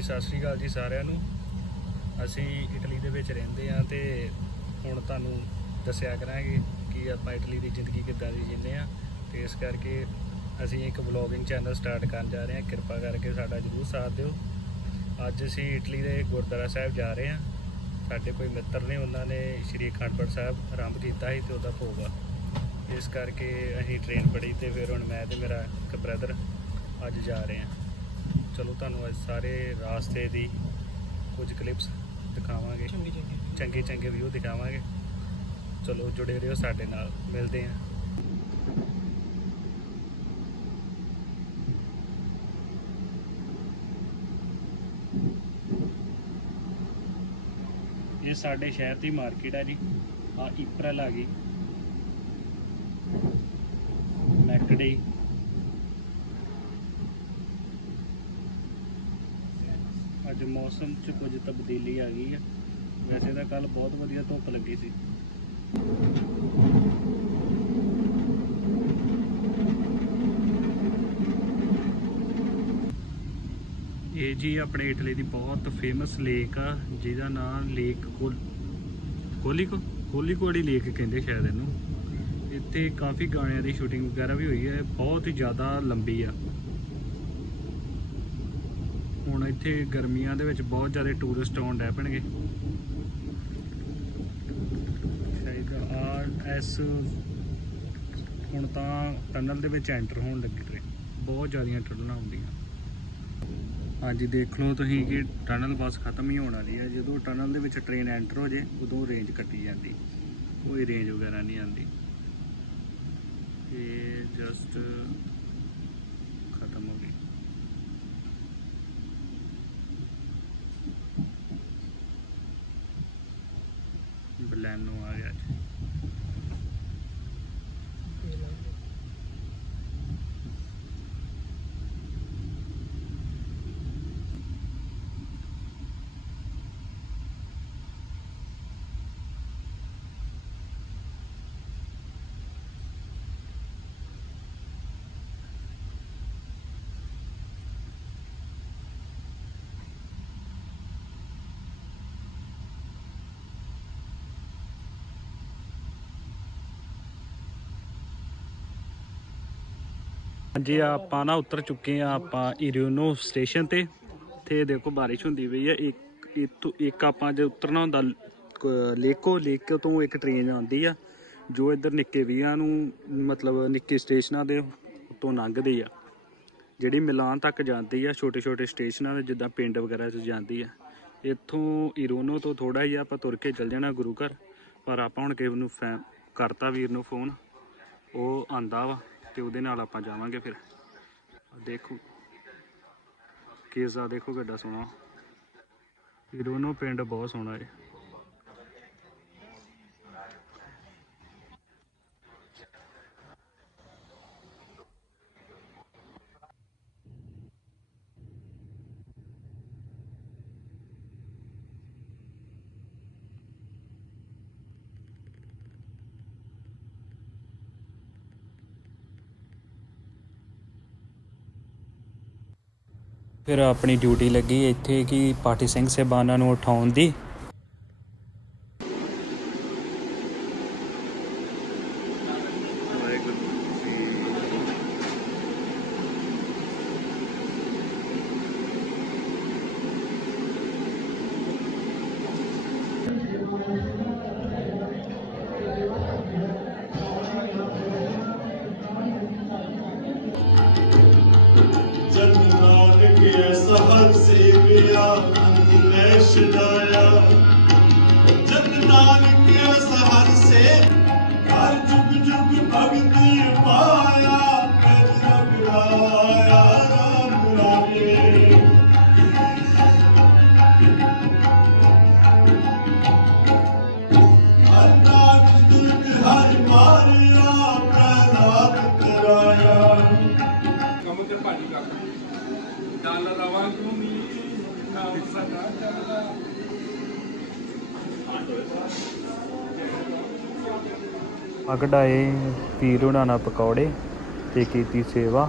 ਹਾਂਜੀ ਸਤਿ ਸ਼੍ਰੀ ਅਕਾਲ ਜੀ ਸਾਰਿਆਂ ਨੂੰ। ਅਸੀਂ ਇਟਲੀ ਦੇ ਵਿੱਚ ਰਹਿੰਦੇ ਆ ਤੇ ਹੁਣ ਤੁਹਾਨੂੰ ਦੱਸਿਆ ਕਰਾਂਗੇ ਕਿ ਆਪਾਂ ਇਟਲੀ ਦੀ ਜ਼ਿੰਦਗੀ ਕਿੱਦਾਂ ਦੀ ਜੀਂਦੇ ਆ ਤੇ ਇਸ ਕਰਕੇ ਅਸੀਂ ਇੱਕ ਵਲੌਗਿੰਗ ਚੈਨਲ ਸਟਾਰਟ ਕਰਨ ਜਾ ਰਹੇ ਹਾਂ। ਕਿਰਪਾ ਕਰਕੇ ਸਾਡਾ ਜਰੂਰ ਸਾਥ ਦਿਓ। ਅੱਜ ਅਸੀਂ ਇਟਲੀ ਦੇ ਗੁਰਦੁਆਰਾ ਸਾਹਿਬ ਜਾ ਰਹੇ ਹਾਂ। ਸਾਡੇ ਕੋਈ ਮਿੱਤਰ ਨੇ, ਉਹਨਾਂ ਨੇ ਸ਼੍ਰੀ ਅਖੰਡਪੁਰ ਸਾਹਿਬ ਆਰੰਭ ਕੀਤਾ ਸੀ ਤੇ ਉਹਦਾ ਭੋਗ ਆ। ਇਸ ਕਰਕੇ ਅਸੀਂ ਟ੍ਰੇਨ ਫੜੀ ਤੇ ਫਿਰ ਹੁਣ ਮੈਂ ਤੇ ਮੇਰਾ ਇੱਕ ਬ੍ਰਦਰ ਅੱਜ ਜਾ ਰਹੇ ਹਾਂ। ਚਲੋ ਤੁਹਾਨੂੰ ਅੱਜ ਸਾਰੇ ਰਾਸਤੇ ਦੀ ਕੁਝ ਕਲਿੱਪਸ ਦਿਖਾਵਾਂਗੇ। ਚੰਗੀ ਚੰਗੀ ਚੰਗੇ ਚੰਗੇ ਵਿਊ ਦਿਖਾਵਾਂਗੇ। ਚਲੋ ਜੁੜੇ ਰਹੋ ਸਾਡੇ ਨਾਲ। ਮਿਲਦੇ ਹਾਂ। ਇਹ ਸਾਡੇ ਸ਼ਹਿਰ ਦੀ ਮਾਰਕੀਟ ਹੈ ਜੀ। ਆ ਇਪਰਲ ਆ ਗਈ। ਮੈਕਡੀ ਅੱਜ ਮੌਸਮ 'ਚ ਕੁਝ ਤਬਦੀਲੀ ਆ ਗਈ ਹੈ ਵੈਸੇ ਤਾਂ ਕੱਲ ਬਹੁਤ ਵਧੀਆ ਧੁੱਪ ਲੱਗੀ ਸੀ। ਇਹ ਜੀ ਆਪਣੇ ਇਟਲੀ ਦੀ ਬਹੁਤ ਫੇਮਸ ਲੇਕ ਆ, ਜਿਹਦਾ ਨਾਮ ਲੇਕ ਕੋਲੀਕੋ ਕੋਲੀਕੋੜੀ ਲੇਕ ਕਹਿੰਦੇ ਸ਼ਾਇਦ ਇਹਨੂੰ। ਇੱਥੇ ਕਾਫੀ ਗਾਣਿਆਂ ਦੀ ਸ਼ੂਟਿੰਗ ਵਗੈਰਾ ਵੀ ਹੋਈ ਹੈ, ਬਹੁਤ ਹੀ ਜ਼ਿਆਦਾ ਲੰਬੀ ਆ। ਹੁਣ ਇੱਥੇ ਗਰਮੀਆਂ ਦੇ ਵਿੱਚ ਬਹੁਤ ਜ਼ਿਆਦਾ ਟੂਰਿਸਟ ਆਉਣ ਡੈ ਪੈਣਗੇ। ਸ਼ਾਇਦ ਆਰ ਐਸ ਹੁਣ ਤਾਂ ਟਨਲ ਦੇ ਵਿੱਚ ਐਂਟਰ ਹੋਣ ਲੱਗੇ ਟ੍ਰੇਨ ਬਹੁਤ ਜ਼ਿਆਦੀਆਂ ਟਨਲਾਂ ਆਉਂਦੀਆਂ ਹਾਂਜੀ, ਦੇਖ ਲਓ ਤੁਸੀਂ ਕਿ ਟਨਲ ਬਸ ਖਤਮ ਹੀ ਹੋਣ ਵਾਲੀ ਹੈ ਜਦੋਂ ਟਨਲ ਦੇ ਵਿੱਚ ਟ੍ਰੇਨ ਐਂਟਰ ਹੋ ਜੇ, ਉਦੋਂ ਰੇਂਜ ਕੱਟੀ ਜਾਂਦੀ। ਕੋਈ ਰੇਂਜ ਵਗੈਰਾ ਨਹੀਂ ਆਉਂਦੀ। ਇਹ ਜਸਟ ਖਤਮ ਹੋ ਗਈ। ਬਲੈਨੋ ਆ ਗਿਆ ਜੀ ਹਾਂਜੀ, ਆਪਾਂ ਨਾ ਉਤਰ ਚੁੱਕੇ ਆ ਆਪਾਂ ਇਰੀਓਨੋ ਸਟੇਸ਼ਨ ਤੇ। ਤੇ ਦੇਖੋ ਬਾਰਿਸ਼ ਹੁੰਦੀ ਪਈ ਹੈ। ਇੱਕ ਇੱਥੋਂ ਇੱਕ ਆਪਾਂ ਜੇ ਉਤਰਨਾ ਹੁੰਦਾ ਕ- ਲੇਕੋ ਲੇਕ ਤੋਂ ਇੱਕ ਟ੍ਰੇਨ ਆਉਂਦੀ ਆ, ਜੋ ਇੱਧਰ ਨਿੱਕੇ ਵੀਆਂ ਨੂੰ, ਮਤਲਬ ਨਿੱਕੇ ਸਟੇਸ਼ਨਾਂ ਦੇ ਤੋਂ ਲੰਘਦੀ ਆ। ਜਿਹੜੀ ਮਿਲਾਨ ਤੱਕ ਜਾਂਦੀ ਆ ਛੋਟੇ ਛੋਟੇ ਸਟੇਸ਼ਨਾਂ ਦੇ, ਜਿੱਦਾਂ ਪਿੰਡ ਵਗੈਰਾ 'ਚ ਜਾਂਦੀ ਆ। ਇੱਥੋਂ ਇਰੋਨੋ ਤੋਂ ਥੋੜਾ ਜਿਹਾ ਆਪਾਂ ਤੁਰ ਕੇ ਚੱਲ ਜਾਣਾ ਗੁਰੂ ਘਰ, ਪਰ ਆਪਾਂ ਹੁਣ ਕਿਸੇ ਨੂੰ ਫੈ ਕਰਤਾ ਵੀਰ ਨੂੰ ਫੋਨ ਉਹ ਆਂਦਾ ਵਾ। ਤੇ ਉਹਦੇ ਨਾਲ ਆਪਾਂ ਜਾਵਾਂਗੇ ਫਿਰ। ਦੇਖੋ ਕੇਜ਼ਾ ਦੇਖੋ ਕਿੱਡਾ ਸੋਹਣਾ। ਇਰੋਨੋ ਪਿੰਡ ਬਹੁਤ ਸੋਹਣਾ ਹੈ ਫਿਰ ਆਪਣੀ ਡਿਊਟੀ ਲੱਗੀ ਇੱਥੇ ਕਿ ਪਾਠੀ ਸਿੰਘ ਸਾਹਿਬਾਨਾਂ ਨੂੰ ਉਠਾਉਣ ਦੀ। ਜਨਨਾਨ ਕੇ ਸਹਰ ਸੇ ਪਿਆ ਅੰਨੇ ਛਡਾਇਆ ਕੇ ਸਹਰ ਸੇ ਹਰ ਜੁਗ ਜੁਗ ਭਗਤੀ ਪਾਇਆ ਆ ਕਢਾਏ ਪੀਰ ਹੁਣਾਂ ਨਾਲ ਪਕੌੜੇ ਤੇ ਕੀਤੀ ਸੇਵਾ।